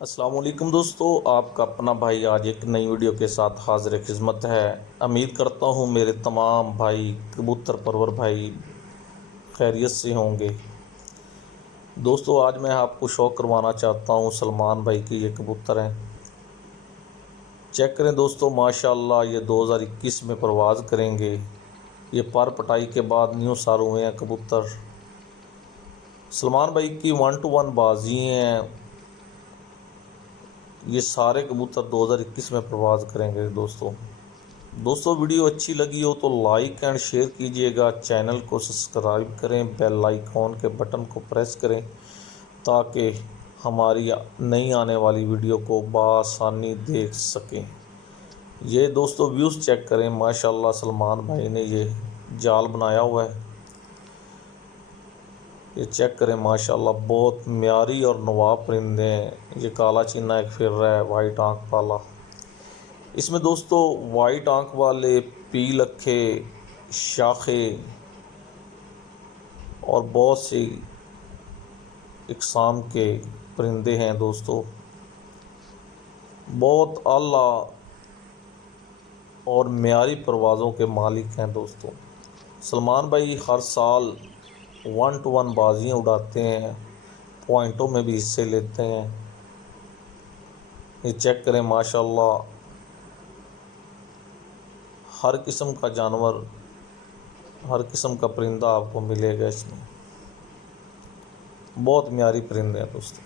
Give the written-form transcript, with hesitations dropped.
अस्सलाम वालेकुम दोस्तों, आपका अपना भाई आज एक नई वीडियो के साथ हाजिर खिदमत है। उम्मीद करता हूँ मेरे तमाम भाई कबूतर परवर भाई खैरियत से होंगे। दोस्तों आज मैं आपको शौक करवाना चाहता हूँ सलमान भाई की ये कबूतर हैं। चेक करें दोस्तों, माशाल्लाह ये 2021 में परवाज़ करेंगे। ये पर पटाई के बाद न्यू सार हुए हैं कबूतर। सलमान भाई की 1 to 1 बाजी हैं। ये सारे कबूतर 2021 में प्रवास करेंगे। दोस्तों वीडियो अच्छी लगी हो तो लाइक एंड शेयर कीजिएगा, चैनल को सब्सक्राइब करें, बेल आइकॉन के बटन को प्रेस करें ताकि हमारी नई आने वाली वीडियो को बआसानी देख सकें। ये दोस्तों व्यूज़ चेक करें, माशाल्लाह सलमान भाई ने ये जाल बनाया हुआ है। ये चेक करें माशाल्लाह, बहुत म्यारी और नवाब परिंदे हैं। ये काला चीना एक फिर रहा है, वाइट आंख वाला। इसमें दोस्तों वाइट आंख वाले, पील अखे, शाखे और बहुत सी इकसाम के परिंदे हैं दोस्तों। बहुत आला और म्यारी परवाज़ों के मालिक हैं दोस्तों। सलमान भाई हर साल 1 to 1 बाजियाँ उड़ाते हैं, पॉइंटों में भी हिस्से लेते हैं। ये चेक करें माशाल्लाह, हर किस्म का जानवर, हर किस्म का परिंदा आपको मिलेगा इसमें। बहुत म्यारी परिंदे हैं दोस्तों।